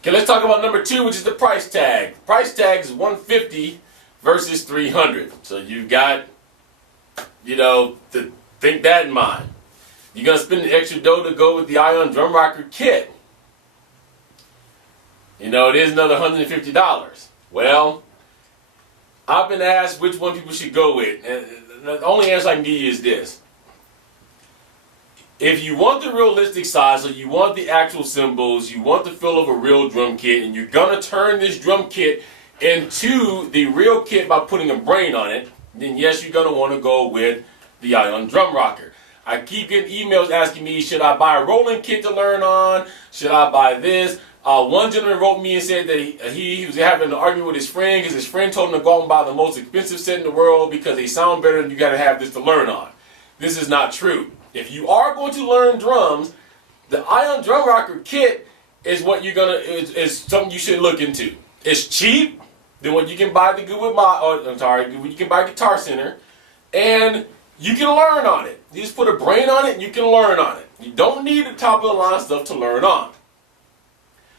Okay, let's talk about number 2, which is the price tag. The price tag is $150 versus $300. So you've got, to think that in mind. You're going to spend the extra dough to go with the Ion Drum Rocker kit. It is another $150. Well, I've been asked which one people should go with. And the only answer I can give you is this. If you want the realistic size, so you want the actual cymbals, you want the feel of a real drum kit, and you're going to turn this drum kit into the real kit by putting a brain on it, then yes, you're going to want to go with the Ion Drum Rocker. I keep getting emails asking me, should I buy a rolling kit to learn on? Should I buy this? One gentleman wrote me and said that he was having an argument with his friend because his friend told him to go out and buy the most expensive set in the world because they sound better and you got to have this to learn on. This is not true. If you are going to learn drums, the Ion Drum Rocker kit is what you're gonna is something you should look into. It's cheap than what you can buy at the you can buy Guitar Center, and you can learn on it. You just put a brain on it and you can learn on it. You don't need the top of the line stuff to learn on.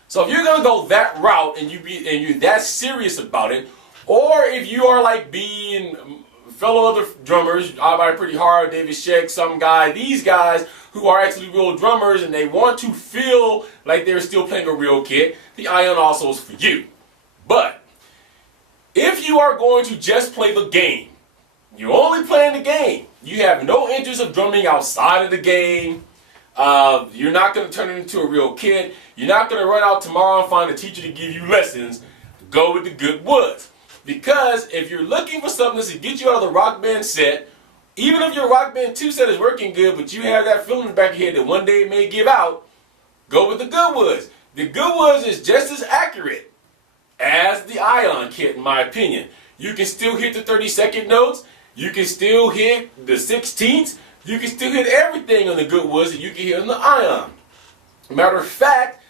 So if you're gonna go that route and you're that serious about it, or if you are like B and fellow other drummers, I Buy Pretty Hard, David Sheck, some guy, these guys who are actually real drummers and they want to feel like they're still playing a real kit, the Ion also is for you. But if you are going to just play the game, you're only playing the game, you have no interest of drumming outside of the game, you're not going to turn it into a real kit, you're not going to run out tomorrow and find a teacher to give you lessons, go with the GoodWoods. Because if you're looking for something to get you out of the Rock Band set, even if your Rock Band 2 set is working good, but you have that feeling in the back of your head that one day it may give out, go with the GoodWoods. The GoodWoods is just as accurate as the Ion kit, in my opinion. You can still hit the 30-second notes. You can still hit the 16ths. You can still hit everything on the GoodWoods that you can hit on the Ion. Matter of fact,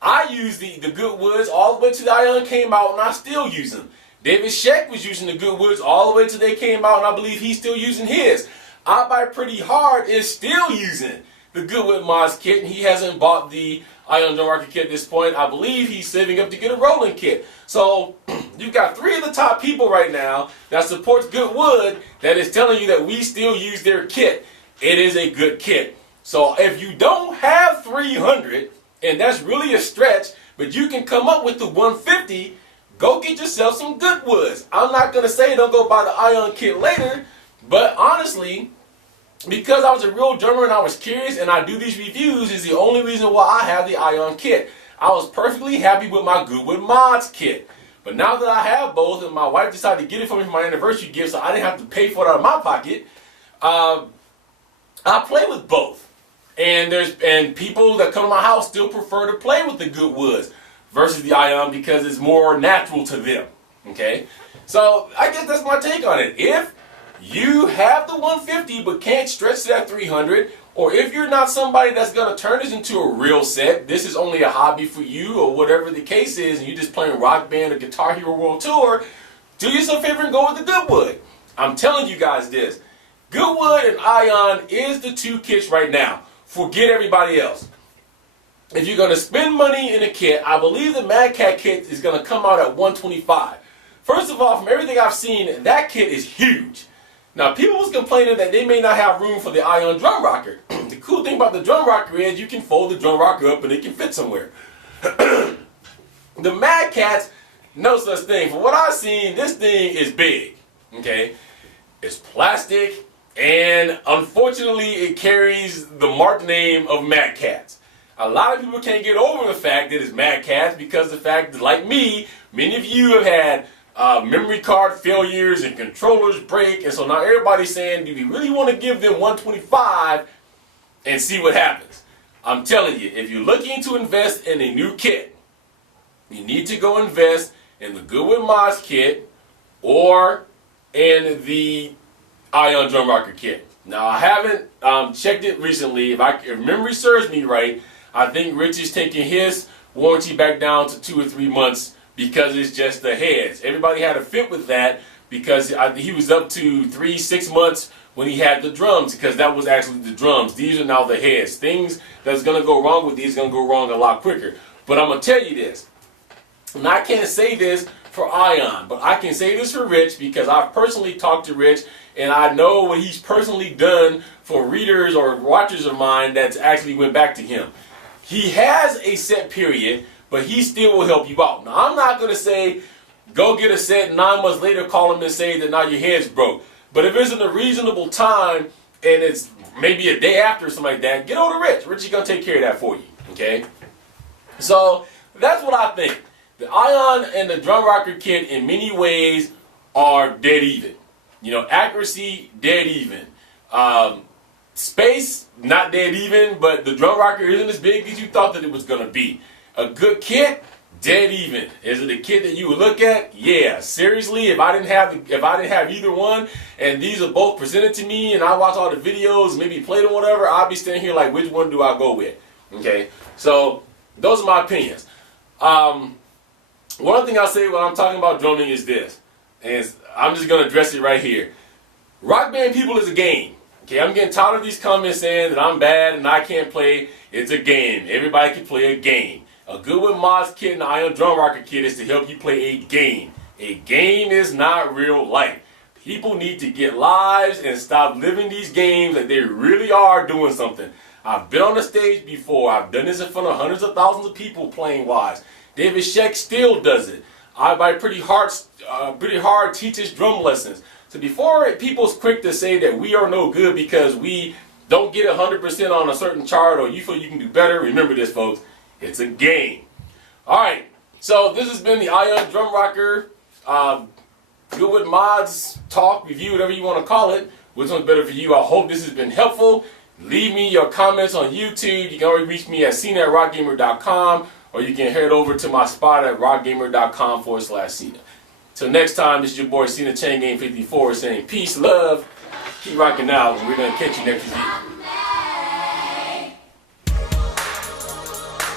I used the GoodWoods all the way till the Ion came out, and I still use them. David Sheck was using the GoodWoods all the way till they came out, and I believe he's still using his. I Buy Pretty Hard is still using the GoodWoods Mods kit, and he hasn't bought the Ion Drum Rocker kit at this point. I believe he's saving up to get a rolling kit. So you've got 3 of the top people right now that supports GoodWoods that is telling you that we still use their kit. It is a good kit. So if you don't have 300, and that's really a stretch, but you can come up with the 150, go get yourself some GoodWoods. I'm not going to say don't go buy the Ion kit later, but honestly, because I was a real drummer and I was curious and I do these reviews is the only reason why I have the Ion kit. I was perfectly happy with my GoodWoods Mods kit. But now that I have both and my wife decided to get it for me for my anniversary gift so I didn't have to pay for it out of my pocket, I play with both. And people that come to my house still prefer to play with the GoodWoods versus the Ion because it's more natural to them. Okay? So I guess that's my take on it. If you have the 150 but can't stretch to that 300, or if you're not somebody that's going to turn this into a real set, this is only a hobby for you or whatever the case is, and you're just playing Rock Band or Guitar Hero World Tour, do yourself a favor and go with the GoodWoods. I'm telling you guys this. GoodWoods and Ion is the 2 kits right now. Forget everybody else. If you're going to spend money in a kit, I believe the Mad Cat kit is going to come out at $125. First of all, from everything I've seen, that kit is huge. Now, people was complaining that they may not have room for the Ion Drum Rocker. The cool thing about the Drum Rocker is you can fold the Drum Rocker up and it can fit somewhere. The Mad Cats, no such thing. From what I've seen, this thing is big. Okay? It's plastic, and unfortunately, it carries the marked name of Mad Cats. A lot of people can't get over the fact that it's Mad Cats because the fact that, like me, many of you have had memory card failures and controllers break, and so now everybody's saying, do we really want to give them $125 and see what happens? I'm telling you, if you're looking to invest in a new kit, you need to go invest in the GoodWoods Mods kit or in the Ion Drum Rocker kit. Now, I haven't checked it recently. If memory serves me right, I think Rich is taking his warranty back down to 2 or 3 months because it's just the heads. Everybody had a fit with that because he was up to 3-6 months when he had the drums because that was actually the drums. These are now the heads. Things that's going to go wrong with these are going to go wrong a lot quicker. But I'm going to tell you this. And I can't say this for Ion, but I can say this for Rich because I've personally talked to Rich and I know what he's personally done for readers or watchers of mine that's actually went back to him. He has a set period, but he still will help you out. Now, I'm not going to say, go get a set, 9 months later call him and say that now your head's broke. But if it's in a reasonable time and it's maybe a day after or something like that, get over to Rich. Rich is going to take care of that for you, okay? So that's what I think. The Ion and the Drum Rocker kit in many ways are dead even. You know, accuracy, dead even. Space, not dead even, but the Drum Rocker isn't as big as you thought that it was going to be. A good kit, dead even. Is it a kit that you would look at? Yeah. Seriously, if I didn't have either one, and these are both presented to me, and I watch all the videos, maybe play them, whatever, I'll be standing here like, which one do I go with? Okay. So those are my opinions. One thing I'll say when I'm talking about drumming is this, and I'm just going to address it right here. Rock Band people is a game. Okay, I'm getting tired of these comments saying that I'm bad and I can't play. It's a game. Everybody can play a game. A GoodWoods Mods kit and the Ion Drum Rocker kit is to help you play a game. A game is not real life. People need to get lives and stop living these games like they really are doing something. I've been on the stage before. I've done this in front of hundreds of thousands of people playing wise. David Sheck still does it. I by pretty hard teaches drum lessons. So before people's quick to say that we are no good because we don't get 100% on a certain chart or you feel you can do better, remember this, folks. It's a game. All right. So this has been the Ion Drum Rocker GoodWoods Mods talk, review, whatever you want to call it. Which one's better for you? I hope this has been helpful. Leave me your comments on YouTube. You can always reach me at cena@rockgamer.com or you can head over to my spot at rockgamer.com/Cena. Till next time, this is your boy Cena Chain Game 54 saying peace, love, keep rocking out, and we're going to catch you next week.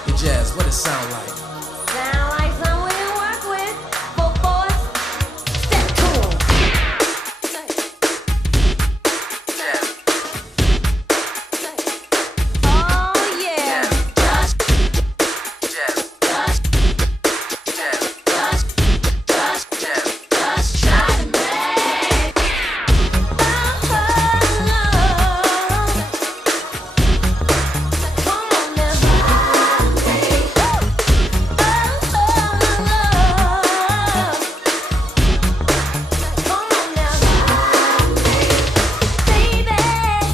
Hey, Jazz, what it sound like?